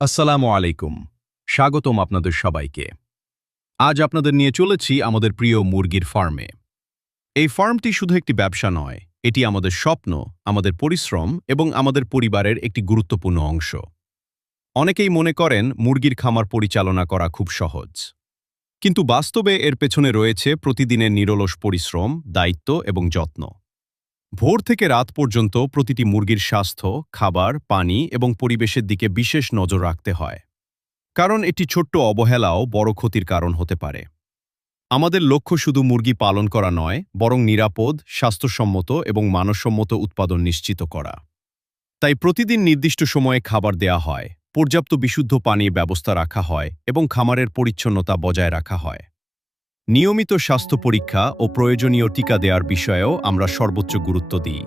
আসসালামু আলাইকুম। স্বাগতম আপনাদের সবাইকে। আজ আপনাদের নিয়ে চলেছি আমাদের প্রিয় মুরগির ফার্মে। এই ফার্মটি শুধু একটি ব্যবসা নয়, এটি আমাদের স্বপ্ন, আমাদের পরিশ্রম এবং আমাদের পরিবারের একটি গুরুত্বপূর্ণ অংশ। অনেকেই মনে করেন মুরগির খামার পরিচালনা করা খুব সহজ। কিন্তু বাস্তবে এর পেছনে রয়েছে প্রতিদিনের নিরলস পরিশ্রম, দায়িত্ব এবং যত্ন। ভোর থেকে রাত পর্যন্ত প্রতিটি মুরগির স্বাস্থ্য, খাবার, পানি এবং পরিবেশের দিকে বিশেষ নজর রাখতে হয়। কারণ একটি ছোট্ট অবহেলাও বড় ক্ষতির কারণ হতে পারে। আমাদের লক্ষ্য শুধু মুরগি পালন করা নয়, বরং নিরাপদ, স্বাস্থ্যসম্মত এবং মানসম্মত উৎপাদন নিশ্চিত করা। তাই প্রতিদিন নির্দিষ্ট সময়ে খাবার দেয়া হয়, পর্যাপ্ত বিশুদ্ধ পানির ব্যবস্থা রাখা হয় এবং খামারের পরিচ্ছন্নতা বজায় রাখা হয়। নিয়মিত স্বাস্থ্য পরীক্ষা ও প্রয়োজনীয় টিকা দেওয়ার বিষয়েও আমরা সর্বোচ্চ গুরুত্ব দিই।